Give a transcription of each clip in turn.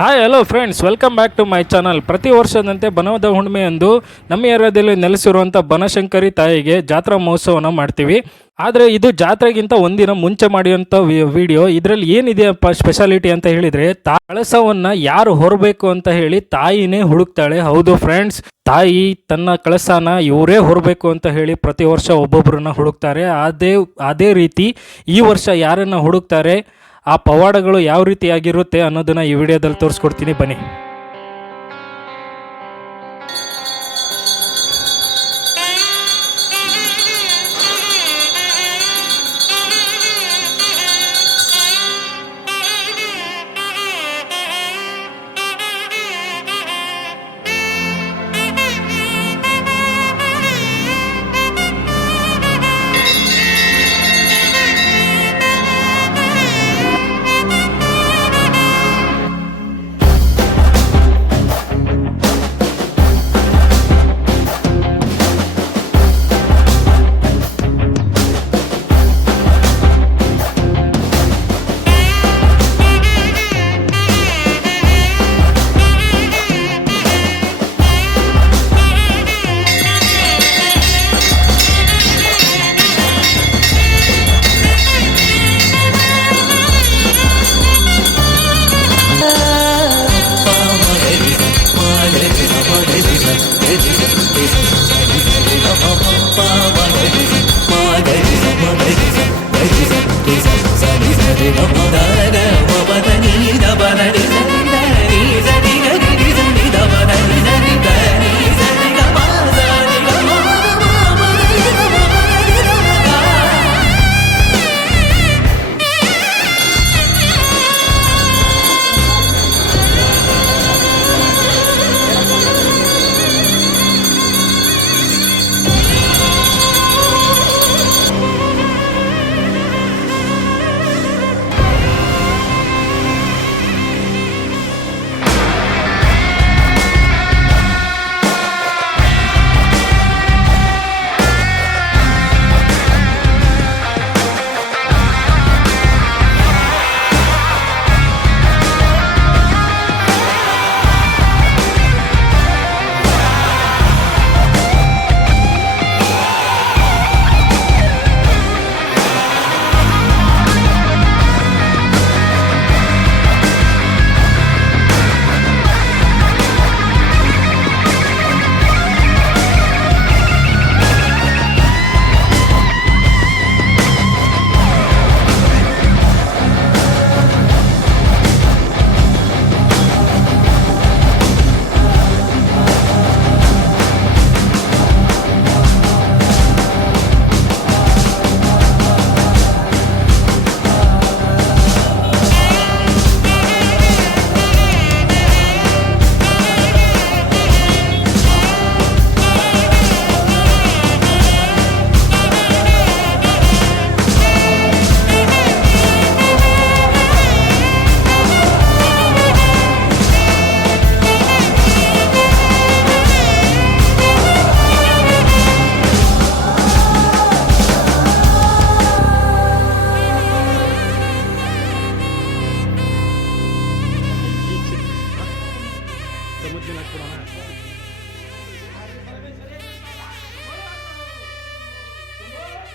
Hi hello friends, welcome back to my channel. ಪ್ರತಿ ವರ್ಷದಂತೆ ಬನವದ ಹುಣ್ಣಿಮೆಯಂದು ನಮ್ಮ ಏರಿಯಾದಲ್ಲಿ ನೆಲೆಸಿರುವಂಥ ಬನಶಂಕರಿ ತಾಯಿಗೆ ಜಾತ್ರಾ ಮಹೋತ್ಸವನ ಮಾಡ್ತೀವಿ. ಆದರೆ ಇದು ಜಾತ್ರೆಗಿಂತ ಒಂದಿನ ಮುಂಚೆ ಮಾಡಿರೋಂಥ ವಿಡಿಯೋ. ಇದರಲ್ಲಿ ಏನಿದೆಯಪ್ಪ ಸ್ಪೆಷಾಲಿಟಿ ಅಂತ ಹೇಳಿದರೆ, ಕಳಸವನ್ನು ಯಾರು ಹೊರಬೇಕು ಅಂತ ಹೇಳಿ ತಾಯಿನೇ ಹುಡುಕ್ತಾಳೆ. ಹೌದು ಫ್ರೆಂಡ್ಸ್, ತಾಯಿ ತನ್ನ ಕಳಸನ ಇವರೇ ಹೊರಬೇಕು ಅಂತ ಹೇಳಿ ಪ್ರತಿ ವರ್ಷ ಒಬ್ಬೊಬ್ಬರನ್ನ ಹುಡುಕ್ತಾರೆ. ಅದೇ ರೀತಿ ಈ ವರ್ಷ ಯಾರನ್ನು ಹುಡುಕ್ತಾರೆ, ಆ ಪವಾಡಗಳು ಯಾವ ರೀತಿಯಾಗಿರುತ್ತೆ ಅನ್ನೋದನ್ನ ಈ ವಿಡಿಯೋದಲ್ಲಿ ತೋರಿಸ್ಕೊಡ್ತೀನಿ, ಬನ್ನಿ.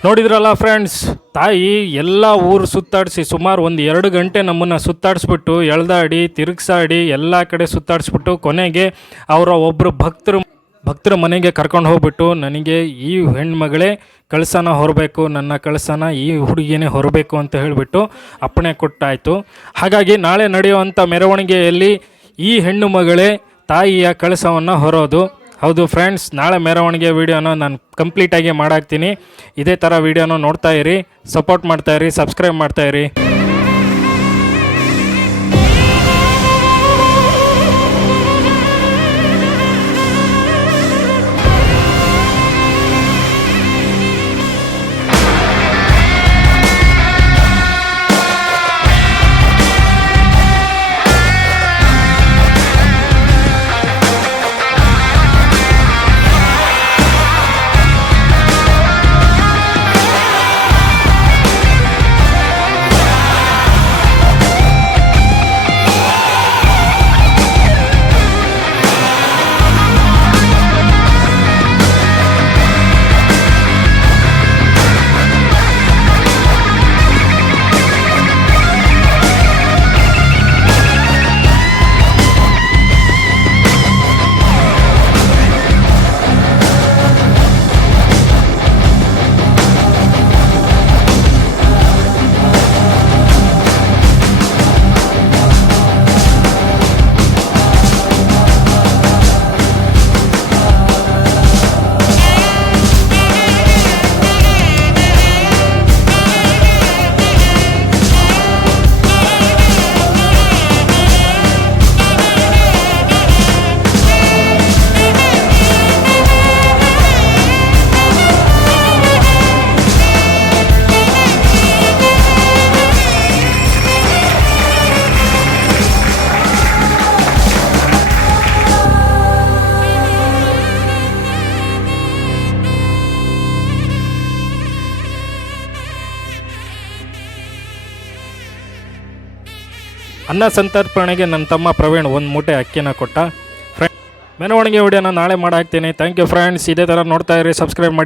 ನೋಡಿದ್ರಲ್ಲ ಫ್ರೆಂಡ್ಸ್, ತಾಯಿ ಎಲ್ಲ ಊರು ಸುತ್ತಾಡಿಸಿ ಸುಮಾರು 1-2 ಗಂಟೆ ನಮ್ಮನ್ನು ಸುತ್ತಾಡಿಸ್ಬಿಟ್ಟು ಎಳ್ದಾಡಿ ತಿರುಗಿಸಾಡಿ ಎಲ್ಲ ಕಡೆ ಸುತ್ತಾಡಿಸ್ಬಿಟ್ಟು ಕೊನೆಗೆ ಅವರ ಒಬ್ಬರು ಭಕ್ತರ ಮನೆಗೆ ಕರ್ಕೊಂಡು ಹೋಗ್ಬಿಟ್ಟು, ನನಗೆ ಈ ಹೆಣ್ಮಗಳೇ ಕಳಸನ ಹೊರಬೇಕು, ನನ್ನ ಕಳಸನ ಈ ಹುಡುಗಿನೇ ಹೊರಬೇಕು ಅಂತ ಹೇಳಿಬಿಟ್ಟು ಅಪ್ಪಣೆ ಕೊಟ್ಟಾಯಿತು. ಹಾಗಾಗಿ ನಾಳೆ ನಡೆಯುವಂಥ ಮೆರವಣಿಗೆಯಲ್ಲಿ ಈ ಹೆಣ್ಣು ಮಗಳೇ ತಾಯಿಯ ಕಳಸವನ್ನು ಹೊರೋದು. ಹೌದು ಫ್ರೆಂಡ್ಸ್, ನಾಳೆ ಮೆರವಣಿಗೆ ವೀಡಿಯೋನ ನಾನು ಕಂಪ್ಲೀಟಾಗಿ ಮಾಡಾಕ್ತೀನಿ. ಇದೇ ಥರ ವೀಡಿಯೋನ ನೋಡ್ತಾ ಇರಿ, ಸಪೋರ್ಟ್ ಮಾಡ್ತಾಯಿರಿ, ಸಬ್ಸ್ಕ್ರೈಬ್ ಮಾಡ್ತಾಯಿರಿ. ಅನ್ನ ಸಂತರ್ಪಣೆಗೆ ನನ್ನ ತಮ್ಮ ಪ್ರವೀಣ್ ಒಂದು ಮೂಟೆ ಅಕ್ಕಿನ ಕೊಟ್ಟ. ಮೆರವಣಿಗೆ ವಿಡಿಯೋನ ನಾಳೆ ಮಾಡಾಕ್ತೀನಿ. Thank you friends. ಇದೇ ಥರ ನೋಡ್ತಾ ಇರಿ, ಸಬ್ಸ್ಕ್ರೈಬ್ ಮಾಡಿ.